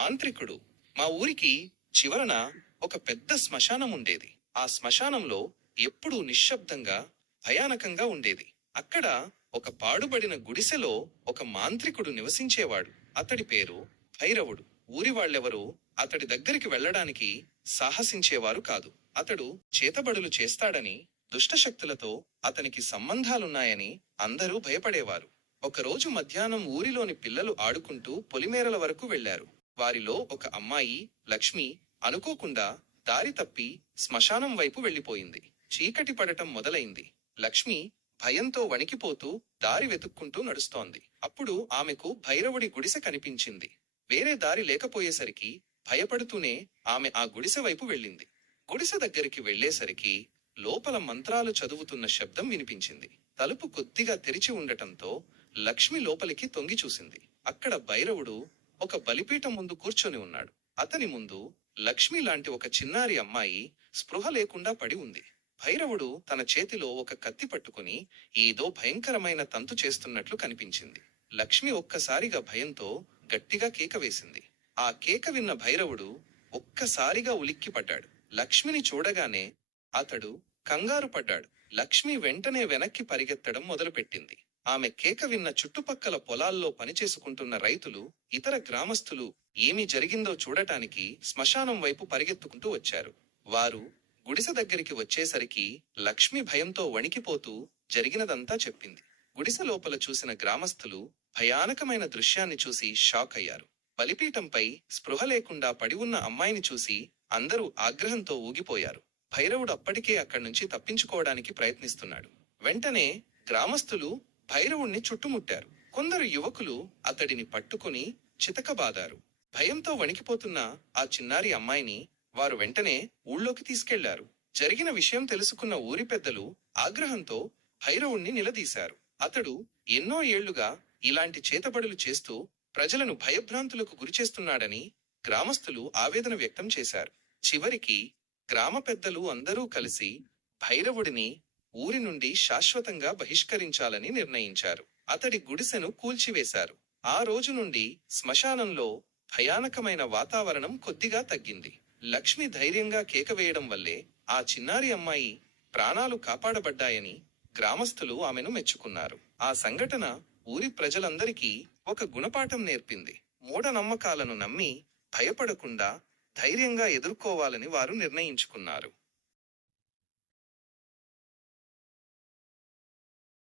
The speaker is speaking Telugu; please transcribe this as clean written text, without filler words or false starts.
మాంత్రికుడు. మా ఊరికి చివరన ఒక పెద్ద శ్మశానం ఉండేది. ఆ శ్మశానంలో ఎప్పుడూ నిశ్శబ్దంగా, భయానకంగా ఉండేది. అక్కడ ఒక పాడుబడిన గుడిసెలో ఒక మాంత్రికుడు నివసించేవాడు. అతడి పేరు భైరవుడు. ఊరి వాళ్ళెవరూ అతడి దగ్గరికి వెళ్ళడానికి సాహసించేవారు కాదు. అతడు చేతబడులు చేస్తాడని, దుష్టశక్తులతో అతనికి సంబంధాలున్నాయని అందరూ భయపడేవారు. ఒకరోజు మధ్యాహ్నం ఊరిలోని పిల్లలు ఆడుకుంటూ పొలిమేరల వరకు వెళ్లారు. వారిలో ఒక అమ్మాయి, లక్ష్మి, అనుకోకుండా దారి తప్పి శ్మశానం వైపు వెళ్లిపోయింది. చీకటి పడటం మొదలైంది. లక్ష్మి భయంతో వణికిపోతూ దారి వెతుక్కుంటూ నడుస్తోంది. అప్పుడు ఆమెకు భైరవుడి గుడిసె కనిపించింది. వేరే దారి లేకపోయేసరికి భయపడుతూనే ఆమె ఆ గుడిసె వైపు వెళ్ళింది. గుడిసె దగ్గరికి వెళ్లేసరికి లోపల మంత్రాలు చదువుతున్న శబ్దం వినిపించింది. తలుపు కొద్దిగా తెరిచి ఉండటంతో లక్ష్మి లోపలికి తొంగి చూసింది. అక్కడ భైరవుడు ఒక బలిపీఠం ముందు కూర్చొని ఉన్నాడు. అతని ముందు లక్ష్మి లాంటి ఒక చిన్నారి అమ్మాయి స్పృహ లేకుండా పడి ఉంది. భైరవుడు తన చేతిలో ఒక కత్తి పట్టుకుని ఏదో భయంకరమైన తంతు చేస్తున్నట్లు కనిపించింది. లక్ష్మి ఒక్కసారిగా భయంతో గట్టిగా కేక వేసింది. ఆ కేక విన్న భైరవుడు ఒక్కసారిగా ఉలిక్కిపడ్డాడు. లక్ష్మిని చూడగానే అతడు కంగారు పడ్డాడు. లక్ష్మి వెంటనే వెనక్కి పరిగెత్తడం మొదలుపెట్టింది. ఆమె కేక విన్న చుట్టుపక్కల పొలాల్లో పనిచేసుకుంటున్న రైతులు, ఇతర గ్రామస్తులు ఏమి జరిగిందో చూడటానికి శ్మశానం వైపు పరిగెత్తుకుంటూ వచ్చారు. వారు గుడిసె దగ్గరికి వచ్చేసరికి లక్ష్మి భయంతో వణికిపోతూ జరిగినదంతా చెప్పింది. గుడిసె లోపల చూసిన గ్రామస్తులు భయానకమైన దృశ్యాన్ని చూసి షాక్ అయ్యారు. బలిపీఠంపై స్పృహ లేకుండా పడి ఉన్న అమ్మాయిని చూసి అందరూ ఆగ్రహంతో ఊగిపోయారు. భైరవుడు అప్పటికే అక్కడి నుంచి తప్పించుకోవడానికి ప్రయత్నిస్తున్నాడు. వెంటనే గ్రామస్తులు భైరవుణ్ణి చుట్టుముట్టారు. కొందరు యువకులు అతడిని పట్టుకుని చితకబాదారు. భయంతో వణికిపోతున్న ఆ చిన్నారి అమ్మాయిని వారు వెంటనే ఊళ్ళోకి తీసుకెళ్లారు. జరిగిన విషయం తెలుసుకున్న ఊరి పెద్దలు ఆగ్రహంతో భైరవుణ్ణి నిలదీశారు. అతడు ఎన్నో ఏళ్లుగా ఇలాంటి చేతబడులు చేస్తూ ప్రజలను భయభ్రాంతులకు గురిచేస్తున్నాడని గ్రామస్తులు ఆవేదన వ్యక్తం చేశారు. చివరికి గ్రామ పెద్దలు అందరూ కలిసి భైరవుడిని ఊరి నుండి శాశ్వతంగా బహిష్కరించాలని నిర్ణయించారు. అతడి గుడిసెను కూల్చివేశారు. ఆ రోజు నుండి శ్మశానంలో భయానకమైన వాతావరణం కొద్దిగా తగ్గింది. లక్ష్మి ధైర్యంగా కేక వేయడం వల్లే ఆ చిన్నారి అమ్మాయి ప్రాణాలు కాపాడబడ్డాయని గ్రామస్తులు ఆమెను మెచ్చుకున్నారు. ఆ సంఘటన ఊరి ప్రజలందరికీ ఒక గుణపాఠం నేర్పింది. మూఢనమ్మకాలను నమ్మి భయపడకుండా ధైర్యంగా ఎదుర్కోవాలని వారు నిర్ణయించుకున్నారు.